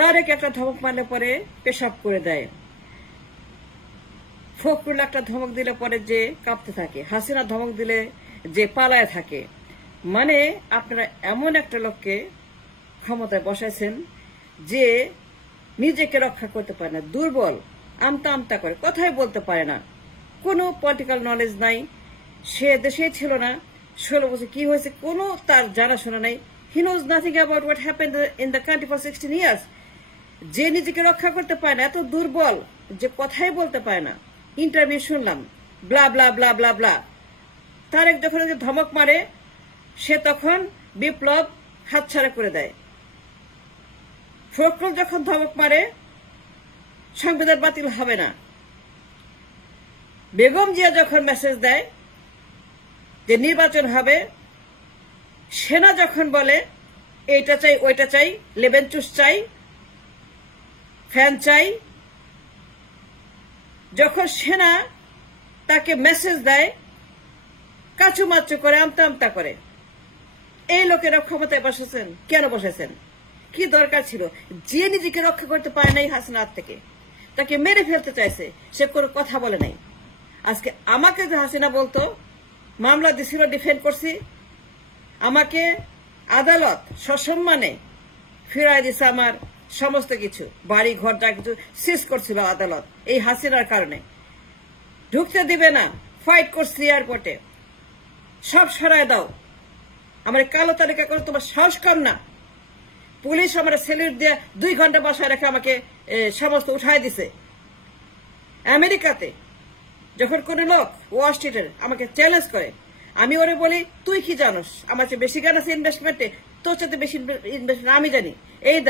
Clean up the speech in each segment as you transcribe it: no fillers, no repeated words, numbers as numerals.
তারেক একটা ধমক মারলে পরে পেশাব করে দেয়, ফখরুল একটা ধমক দিলে পরে যে কাঁপতে থাকে, হাসিনা ধমক দিলে যে পালায় থাকে। মানে আপনারা এমন একটা লোককে ক্ষমতায় বসাইছেন যে নিজেকে রক্ষা করতে পারে না, দুর্বল, আমতা আমতা করে, কথাই বলতে পারে না, কোনো পলিটিক্যাল নলেজ নাই, সে দেশে ছিল না, 16 বছর কি হয়েছে কোনো তার জানাশোনা নাই। He knows nothing about what happened in the country for 16 years. যে নিজেকে রক্ষা করতে পারে না, এত দুর্বল যে কথাই বলতে পারে না। ইন্টারভিউ শুনলাম, ব্লা ব্লা ব্লা ব্লা ব্লা। তারেক যখন ধমক মারে সে তখন বিপ্লব হাতছাড়া করে দেয়। ফখরুল যখন ধমক মারে সংবিধান বাতিল হবে না। বেগম জিয়া যখন মেসেজ দেয় যে নির্বাচন হবে, সেনা যখন বলে এইটা চাই ওইটা চাই, লেবেন চুস চাই, ফ্যান চাই, যখন সেনা তাকে মেসেজ দেয় কাচুমাচু করে, আমতা আমতা করে। এই লোকেরা ক্ষমতায় বসেছেন কেন বসেছেন? কি দরকার ছিল? যে নিজেকে রক্ষা করতে পারে নাই হাসিনার থেকে, তাকে মেরে ফেলতে চাইছে, সে কোনো কথা বলে নাই। আজকে আমাকে যে হাসিনা বলতো মামলা দিছিল, ডিফেন্ড করছি, আমাকে আদালত সসম্মানে ফিরাই দিছে আমার সমস্ত কিছু, বাড়ি ঘর যা কিছু সিজ করছিল আদালত এই হাসিনার কারণে। ঢুকতে দিবে না, ফাইট করছি এয়ারপোর্টে, সব সরায় দাও, আমার কালো তালিকা করে তোমার সাহস কম না। পুলিশ আমার সেলিউট দিয়ে 2 ঘন্টা বাসায় রেখে আমাকে সমস্ত উঠাই দিছে। আমেরিকাতে যখন কোন লোক ওয়াল স্ট্রিটের আমাকে চ্যালেঞ্জ করে, আমি ওরে বলি তুই কি জানোস, আমার চেয়ে বেশি জ্ঞান আছে ইনভেস্টমেন্টে, তোর চেয়ে বেশি ইনভেস্টমেন্ট আমি জানি। এই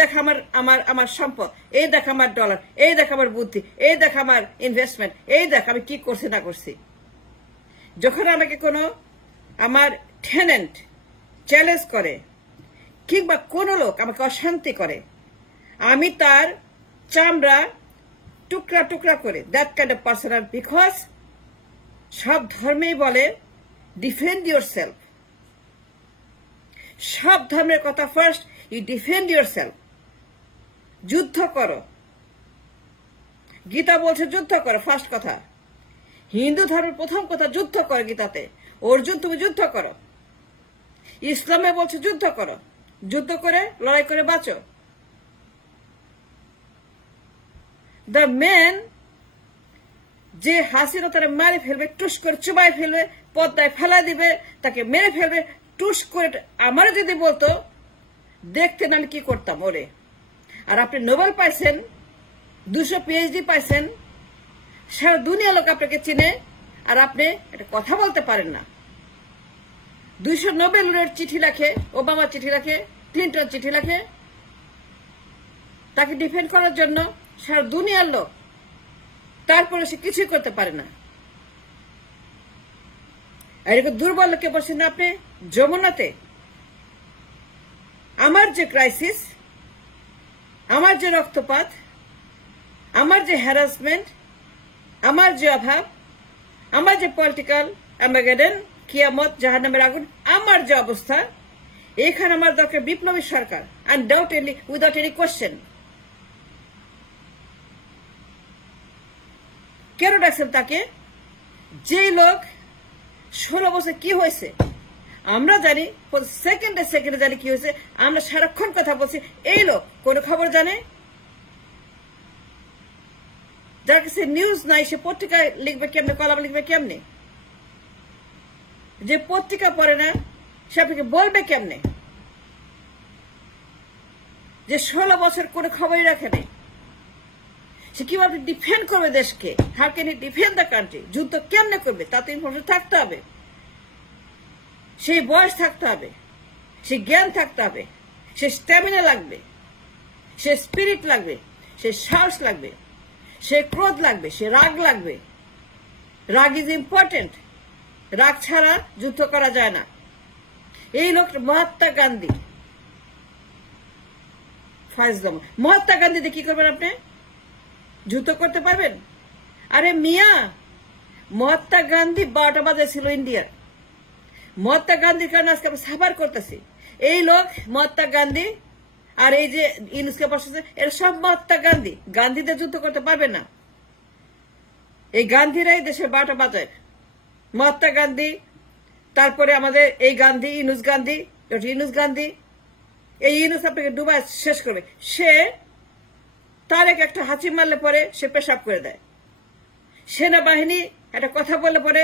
দেখ আমার আমার আমার সম্পদ, এই দেখ আমার ডলার, এই দেখ আমার বুদ্ধি, এই দেখ আমার ইনভেস্টমেন্ট, এই দেখ আমি কি করছি না করছি। যখন আমাকে কোনো আমার টেনেন্ট চ্যালেঞ্জ করে কিংবা কোন লোক আমাকে অশান্তি করে, আমি তার চামড়া টুকরা টুকরা করে, that kind of person. Because সব ধর্মেই বলে ডিফেন্ড ইউর সেলফ, সব ধর্মের কথা first, you defend yourself, যুদ্ধ করো। গীতা বলছে যুদ্ধ করো, ফার্স্ট কথা। হিন্দু ধর্মের প্রথম কথা যুদ্ধ করো গীতাতে, অর্জুন তুমি যুদ্ধ করো। ইসলামে বলছে যুদ্ধ করো, যুদ্ধ করে লড়াই করে বাঁচো। দ্য ম্যান যে হাসিনা তারা মেরে ফেলবে, টুস করে চুবাই ফেলবে, পদ্মায় ফেলা দিবে, তাকে মেরে ফেলবে, টুস করে। আমারও যদি বলতো দেখতেন আমি কি করতাম ওরে। আর আপনি নোবেল পাইছেন, 200 PhD পাইছেন, সারা দুনিয়া লোক আপনাকে চিনে, আর আপনি একটা কথা বলতে পারেন না। 200 নোবেলের চিঠি লেখে, ওবামা চিঠি লেখে, ক্লিন্টন চিঠি লেখে, তাকে ডিফেন্ড করার জন্য সারা দুনিয়ার লোক, তারপরে সে কিছুই করতে পারে না। এরকম দুর্বল লোকে বসেন আপনি যমুনাতে। আমার যে ক্রাইসিস, আমার যে রক্তপাত, আমার যে হ্যারাসমেন্ট, আমার যে অভাব, আমার যে পলিটিক্যাল আর্মাগেডন, কিয়ামত, জাহান্নামের আগুন, আমার যে অবস্থা, এখানে আমার দরকার বিপ্লবী সরকার, আনডাউটেডলি, উইদাউট এনি কোয়েশ্চেন। কেন ডাকছেন তাকে? যে লোক 16 বছর কি হয়েছে আমরা জানি, সেকেন্ডে সেকেন্ডে জানি কি হয়েছে, আমরা সারাক্ষণ কথা বলছি। এই লোক কোন খবর জানে? যার কাছে নিউজ নাই সে পত্রিকায় লিখবে কেমনে, কলাম লিখবে কেমনে? যে পত্রিকা পড়ে না সে আপনাকে বলবে কেমনে যে 16 বছর কোনো খবরই রাখে নেই? সে কিভাবে ডিফেন্ড করবে দেশকে? How can he defend the country? যুদ্ধ কেমনে করবে? তাতে ইনফরমেশন থাকতে হবে, সেই বয়স থাকতে হবে, সেই জ্ঞান থাকতে হবে, সে স্ট্যামিনা লাগবে, সে স্পিরিট লাগবে, সে সাহস লাগবে, সে ক্রোধ লাগবে, সে রাগ লাগবে। রাগ ইজ ইম্পর্টেন্ট, রাগ ছাড়া যুদ্ধ করা যায় না। এই লোকটা মহাত্মা গান্ধী, মহাত্মা গান্ধী দিয়ে কি করবেন আপনি? যুদ্ধ করতে পারবেন? আরে মিয়া, মহাত্মা গান্ধী 12টা বাজে ছিল ইন্ডিয়ার। মহাত্মা গান্ধীর কারণে আজকে আমরা সাফার করতেছি। এই লোক মহাত্মা গান্ধী আর এই যে ইউনুসকে বসাচ্ছে, এরা সব মহাত্মা গান্ধী। গান্ধীদের যুদ্ধ করতে পারবে না। এই গান্ধীরাই দেশের বারোটা বাজায়। মহাত্মা গান্ধী, তারপরে আমাদের এই গান্ধী, ইউনুস গান্ধী, ইউনুস গান্ধী। এই ইউনুস আপনাকে ডুবাই শেষ করবে। সে তার একটা হাঁচি মারলে পরে সে পেশাব করে দেয়। সেনাবাহিনী একটা কথা বললে পরে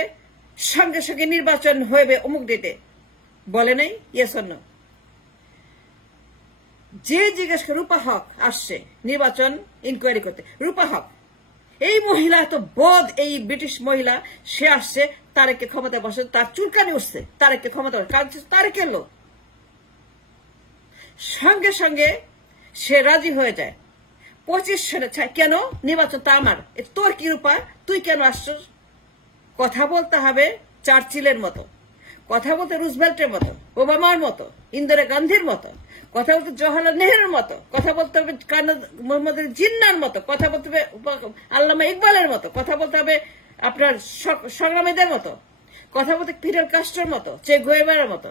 সঙ্গে সঙ্গে নির্বাচন হইবে অমুক ডেটে, বলে নাই? Yes or no? যে জিজ্ঞেস করে, রূপা হক আসছে নির্বাচন ইনকোয়ারি করতে। রূপা হক, এই মহিলা তো বদ, এই ব্রিটিশ মহিলা, সে আসছে তারেককে ক্ষমতায় বসে, তার চুলকানি উঠছে, তারেককে ক্ষমতা বসে। কারণ তারেকের লোক। সঙ্গে সঙ্গে সে রাজি হয়ে যায়। 25 সালে কেন নির্বাচন তা আমার, তোর কি রূপা, তুই কেন আসছিস? কথা বলতে হবে চার্চিলের মতো, কথা বলতে রুজভেল্টের মতো, ওবামার মতো, ইন্দিরা গান্ধীর মতো, কথা বলতে জওহরলাল নেহরুর মতো, কথা বলতে হবে মোহাম্মদ জিন্নার মতো, কথা বলতে হবে আল্লামা ইকবালের মতো, কথা বলতে হবে আপনার সংগ্রামীদের মতো, কথা বলতে ফিডেল কাস্ট্রোর মতো, চে গুয়েভারার মতো।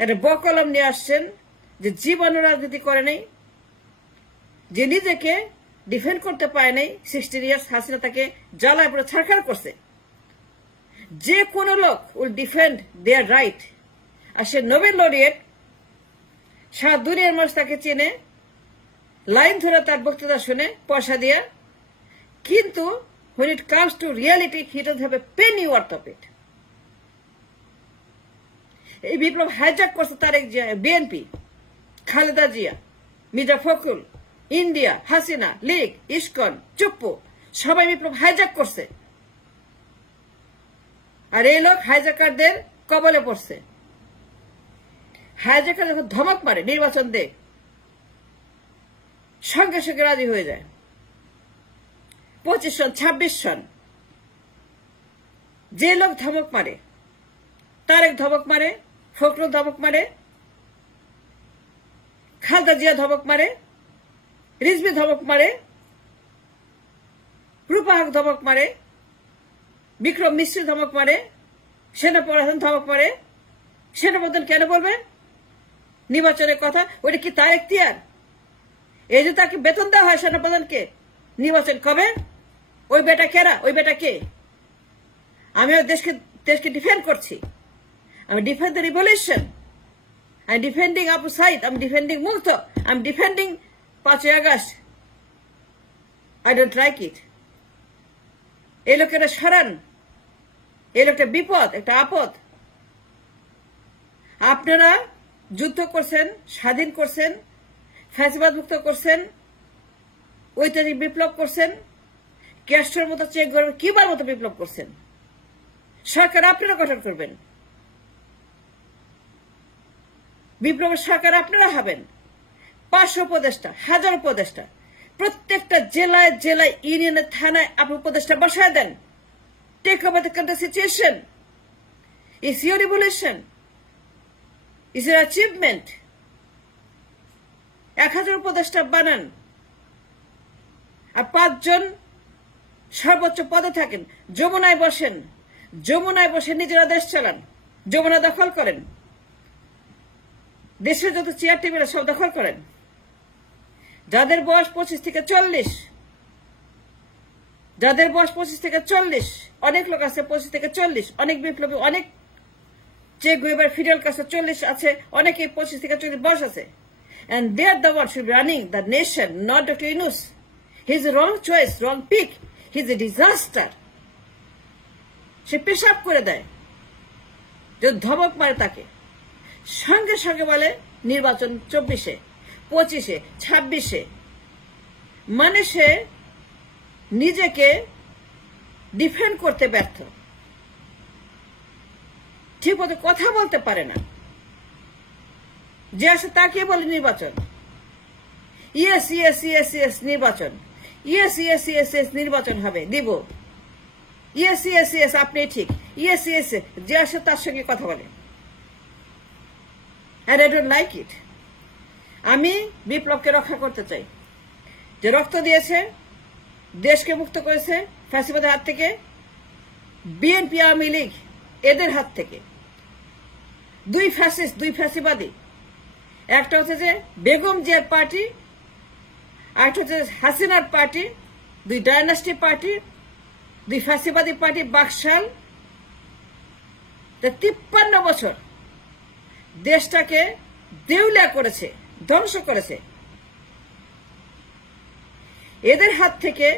একটা বকলম নিয়ে আসছেন যে জীবন রাজনীতি করে নেই, যে নিজেকে ডিফেন্ড করতে পারে নাই। 16 ইয়ার্স হাসিনা তাকে জ্বালায় পুরো ছাড়খাড় করছে। যে কোনো লোক উইল ডিফেন্ড দেয়ার রাইট। আর সে নোবেল লরিয়েট, সারা দুনিয়ার মানুষ তাকে চেনে, লাইন ধরে তার বক্তৃতা শুনে পয়সা দিয়ে। কিন্তু when it comes to reality, he doesn't have a penny worth of it. এই বিপ্লব হাইজ্যাক করছে Tarique Zia, BNP, Khaleda Zia, Mirza Fakhrul, India, Hasina, League, ISKCON, Chuppu, সবাই বিপ্লব হাইজ্যাক করছে। আর এই লোক হাইজ্যাকারদের কবলে পড়ছে। হাইজ্যাকার যখন ধমক মারে নির্বাচন দে, সঙ্গে সঙ্গে রাজি হয়ে যায়। 25 সন 26 সন যে লোক ধমক মারে, তারেক ধমক মারে, ফখরুল ধমক মারে, খালেদা জিয়া ধমক মারে, রিজভী ধমক মারে, রূপা হক ধমক মারে, বিক্রম মিশ্র ধমক মারে, সেনাপ্রধান ধমক মারে। সেনাপ্রধান কেন বলবে নির্বাচনের কথা? ওইটা কি তার এখতিয়ার? এই যে তাকে বেতন দেওয়া হয় সেনাপ্রধানকে, নির্বাচন কবে? ওই বেটা কেরা? ওই বেটা কে? আমি দেশকে ডিফেন্ড করছি। আমি defend the revolution, I am defending Abu Sayeed, I am defending মুক্ত, I am defending 5 August. I don't like it. এই লোকেরা সরান। এই লোকটা বিপদ, একটা আপদ। আপনারা যুদ্ধ করছেন, স্বাধীন করছেন, ফ্যাসিবাদ মুক্ত করছেন, ঐতিহাসিক বিপ্লব করছেন, ক্যাস্ট্রোর মতো, চেক কিবার মতো বিপ্লব করছেন। সরকার আপনারা গঠন করবেন, বিপ্লবের সরকার আপনারা হবেন। 500 উপদেষ্টা, 1000 উপদেষ্টা, প্রত্যেকটা জেলায় জেলায়, ইউনিয়নের থানায় আপনি উপদেষ্টা বসায় দেন। Take over the country situation. It's your revolution, it's your achievement. 1000 উপদেষ্টা বানান, আর 5 জন সর্বোচ্চ পদে থাকেন। যমুনায় বসেন, যমুনায় বসে নিজেরা দেশ চালান, যমুনা দখল করেন, দেশের যত চেয়ার টেবিল সব দখল করেন। যাদের বয়স 25 থেকে 40, যাদের বয়স 25 থেকে 40, অনেক লোক আছে 25 থেকে 40, অনেক বিপ্লবী, অনেক চে গুয়েভারা, ফিডেল কাস্ট্রো 40 আছে, অনেকে 25 থেকে 40 বয়স আছে। And they are the ones who are running the nation, not Dr. Yunus. He's a wrong choice, wrong pick. He's a disaster. সে পেশাব করে দেয়, যদি ধমক মারে তাকে সঙ্গে সঙ্গে বলে নির্বাচন 24-এ, 25-এ, 26-এ। মানে সে নিজেকে ডিফেন্ড করতে ব্যর্থ, ঠিক মতো কথা বলতে পারে না। যে আসে তাকে বলে নির্বাচন, ইয়েস ইয়েস ইয়েস ইয়েস নির্বাচন, ইয়েস ইয়েস ইয়েস ইয়েস নির্বাচন হবে, দিব, ইয়েস ইয়েস ইয়েস আপনি ঠিক, ইয়েস ইয়েস। যে আসে তার সঙ্গে কথা বলে। And I don't like it. আমি বিপ্লবকে রক্ষা করতে চাই, যে রক্ত দিয়েছে, দেশকে মুক্ত করেছে ফ্যাসিবাদের হাত থেকে, বিএনপি, আওয়ামী লীগ, এদের হাত থেকে। দুই ফ্যাসিস্ট, দুই ফ্যাসিবাদী। একটা হচ্ছে যে বেগম জিয়ার পার্টি, আরেকটা হচ্ছে হাসিনার পার্টি, দুই ডায়নাস্টি পার্টি, দুই ফ্যাসিবাদী পার্টি। বাকশাল 53 বছর দেশটাকে দেউলিয়া করেছে, ধ্বংস করেছে। এদের হাত থেকে,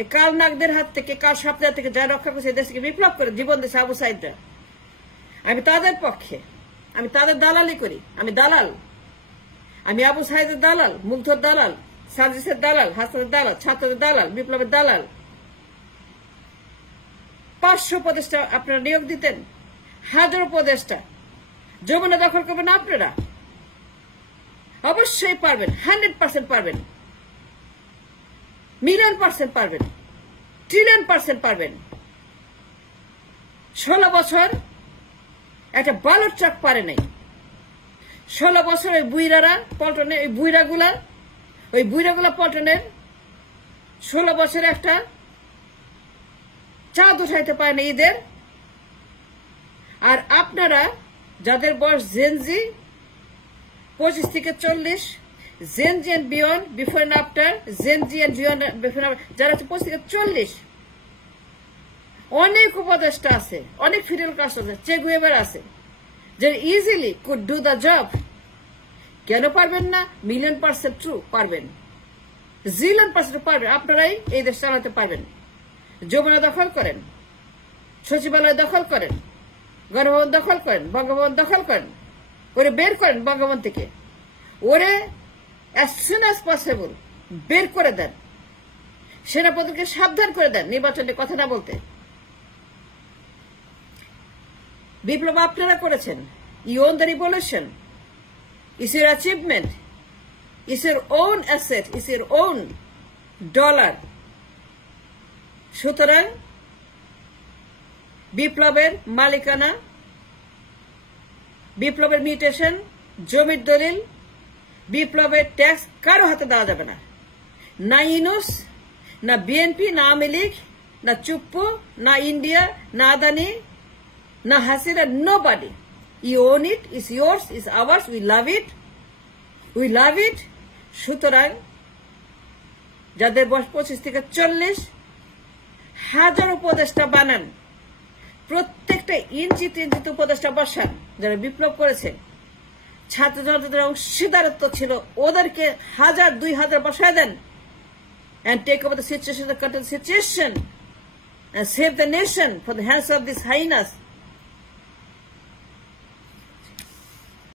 এই কাল নাগদের হাত থেকে, কাল সাপদের থেকে যা রক্ষা করেছে, দেশকে বিপ্লব করে জীবন দিয়েছে আবু সাইদরা। আমি তাদের পক্ষে, আমি তাদের দালালি করি। আমি দালাল, আমি আবু সাইদের দালাল, মুগ্ধর দালাল, সাজিসের দালাল, হাসানের দালাল, ছাত্রদের দালাল, বিপ্লবের দালাল। 500 উপদেষ্টা আপনারা নিয়োগ দিতেন, 1000 উপদেষ্টা। যমুনা দখল করবেন আপনারা, অবশ্যই পারবেন, 100% পারবেন, $1,000,000% পারবেন, $1,000,000,000,000 পারবেন। 16 বছর একটা বালুর ট্রাক পারে নাই। 16 বছর ওই বুইরারা পল্টনে, ওই বুইরাগুলা পল্টনের 16 বছরে একটা চাঁদ উঠাইতে পারে না ঈদের। আর আপনারা যাদের বয়স জেনজি 25 থেকে 40, Gen Z and beyond, before and after, Gen Z and beyond, before যারা হচ্ছে 25 থেকে 40, অনেক উপদেষ্টা আছে, অনেক ফিডেল কাস্ট আছে, চে গুয়েভারা আছে, যে easily could do the job. কেন পারবেন না? 1,000,000% ট্রু, পারবেন, 1,000,000% পারবেন। আপনারাই এই দেশ চালাতে পারবেন। যমুনা দখল করেন, সচিবালয় দখল করেন, গণভবন দখল করেন, বঙ্গভবন দখল করেন, ওরে বের করেন বঙ্গভবন থেকে, ওরে as soon as possible বের করে দেন। সেনাপতিকে সাবধান করে দেন নির্বাচনের কথা না বলতে। বিপ্লব আপনারা করেছেন, you won the revolution, it's your achievement, it's your own asset, it's your own dollar. সুতরাং বিপ্লবের মালিকানা, বিপ্লবের মিউটেশন, জমির দলিল, বিপ্লবের ট্যাক্স কারো হাতে দেওয়া যাবে না। না ইউনূস, না বিএনপি, না আওয়ামী লীগ, না চুপ্পু, না ইন্ডিয়া, না আদানি, না Hasina, nobody. You own it, it's yours, it's ours, we love it, we love it. সুতরাং যাদের বয়স 25 থেকে 40, 1000 উপদেষ্টা বানান, প্রত্যেকটা ইঞ্চিতে ইঞ্চিতে উপদেষ্টা বসান। যারা বিপ্লব করেছে, ছাত্র জনতাদের অংশীদারত্ব ছিল, ওদেরকে 1000, 2000 বসায় দেন, and take over the situation, the country's situation, and save the nation from the hands of these hyenas.